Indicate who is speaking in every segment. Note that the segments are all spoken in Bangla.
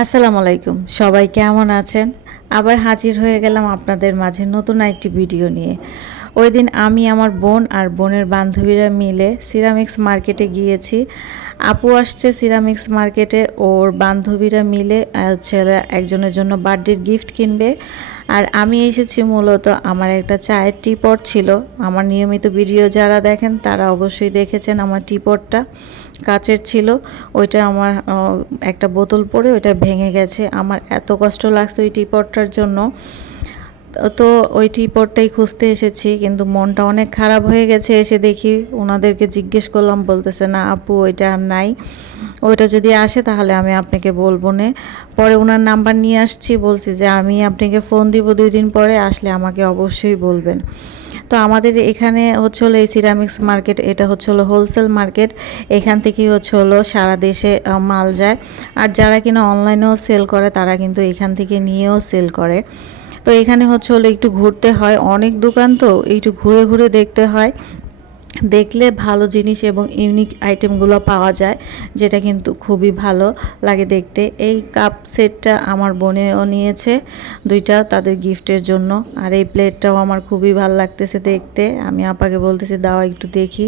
Speaker 1: আসসালামু আলাইকুম। সবাই কেমন আছেন? আবার হাজির হয়ে গেলাম আপনাদের মাঝে নতুন একটি ভিডিও নিয়ে। ওই দিন আমি, আমার বোন আর বোনের বান্ধবীরা মিলে সিরামিক্স মার্কেটে গিয়েছি। আপু আসছে সিরামিক্স মার্কেটে, ওর বান্ধবীরা মিলে ছেলে একজনের জন্য বার্থডের গিফট কিনবে। আর আমি এসেছি মূলত, আমার একটা চায়ের টিপট ছিল। আমার নিয়মিত ভিডিও যারা দেখেন, তারা অবশ্যই দেখেছেন আমার টিপটটা। কাচের ছিল, ওইটা আমার একটা বোতল পড়ে, ওইটা ভেঙে গেছে। আমার এত কষ্ট লাগছে ওই টিপটটার জন্য। তো ওই টিপটটাই খুঁজতে এসেছি, কিন্তু মনটা অনেক খারাপ হয়ে গেছে। এসে দেখি ওনাদেরকে জিজ্ঞেস করলাম, বলতেছে, না আপু, ওইটা আর নাই। ওইটা যদি আসে তাহলে আমি আপনাকে বলব না। পরে ওনার নাম্বার নিয়ে আসছি, বলছি যে, আমি আপনাকে ফোন দিব দুই দিন পরে, আসলে আমাকে অবশ্যই বলবেন। তো আমাদের এখানে হচ্ছে হলো এই সিরামিক্স মার্কেট এটা হচ্ছে হলো হোলসেল মার্কেট এখান থেকেই হচ্ছে হলো সারা দেশে মাল যায়। আর যারা কিনা অনলাইনেও সেল করে, তারা কিন্তু এখান থেকে নিয়েও সেল করে। তো এখানে হচ্ছে হলো একটু ঘুরতে হয়। অনেক দোকান তো, একটু ঘুরে ঘুরে দেখতে হয়। দেখলে ভালো জিনিস এবং ইউনিক আইটেমগুলো পাওয়া যায়, যেটা কিন্তু খুবই ভালো লাগে দেখতে। এই কাপ সেটটা আমার বোনেও নিয়েছে, দুইটা তাদের গিফটের জন্য। আর এই প্লেটটাও আমার খুবই ভালো লাগতেছে দেখতে। আমি আপাকে বলতেছি দাওয়া একটু দেখি।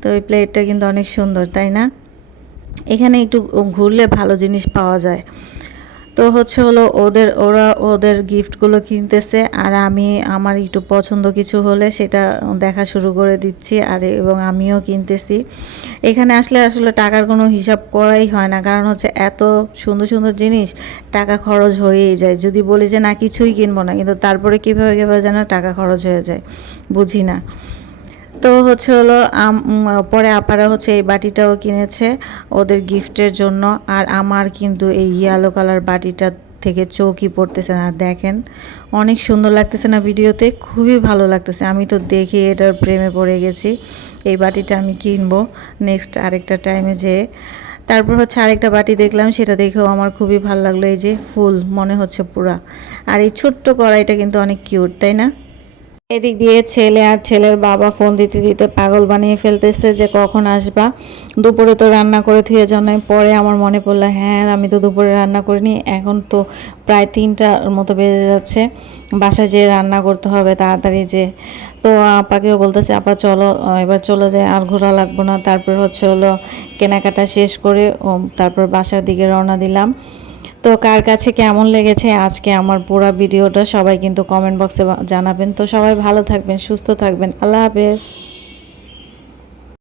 Speaker 1: তো এই প্লেটটা কিন্তু অনেক সুন্দর, তাই না? এখানে একটু ঘুরলে ভালো জিনিস পাওয়া যায়। তো হচ্ছে হলো ওদের, ওরা ওদের গিফটগুলো কিনতেছে, আর আমি, আমার একটু পছন্দ কিছু হলে সেটা দেখা শুরু করে দিচ্ছি, আর এবং আমিও কিনতেছি। এখানে আসলে আসলে টাকার কোনো হিসাব করাই হয় না, কারণ হচ্ছে এত সুন্দর সুন্দর জিনিস, টাকা খরচ হয়েই যায়। যদি বলি যে, না, কিছুই কিনবো না, কিন্তু তারপরে কীভাবে কীভাবে যেন টাকা খরচ হয়ে যায়, বুঝি না। তো হচ্ছে হলো পরে আপারা হচ্ছে এই বাটিটাও কিনেছে ওদের গিফটের জন্য। আর আমার কিন্তু এই ইয়েলো কালার বাটিটা থেকে চৌকি পড়তেছে না, দেখেন। অনেক সুন্দর লাগতেছে না ভিডিওতে, খুবই ভালো লাগতেছে। আমি তো দেখে এটার প্রেমে পড়ে গেছি, এই বাটিটা আমি কিনবো নেক্সট আরেকটা টাইমে যেয়ে তারপর হচ্ছে আরেকটা বাটি দেখলাম, সেটা দেখেও আমার খুবই ভালো লাগল, এই যে ফুল, মনে হচ্ছে পুরা। আর এই ছোট্ট কড়াইটা কিন্তু অনেক কিউট তাই না? এদিক দিয়ে ছেলে আর ছেলের বাবা ফোন দিতে দিতে পাগল বানিয়ে ফেলতেছে যে কখন আসবা। দুপুরে তো রান্না করে থুয়ে জন্য পরে আমার মনে পড়ল হ্যাঁ আমি তো দুপুরে রান্না করিনি, এখন তো প্রায় তিনটার মতো বেজে যাচ্ছে। বাসায় যেয়ে রান্না করতে হবে তাড়াতাড়ি যে। তো আপাকেও বলতেছে, আপা, চলো এবার চলে যায় আর ঘোরা লাগবো না। তারপর হচ্ছে হলো কেনাকাটা শেষ করে তারপর বাসার দিকে রওনা দিলাম। তো কার কাছে কেমন লেগেছে আজকে আমার পুরো ভিডিওটা সবাই কিন্তু কমেন্ট বক্সে জানাবেন। তো সবাই ভালো থাকবেন, সুস্থ থাকবেন। আল্লাহ হাফেজ।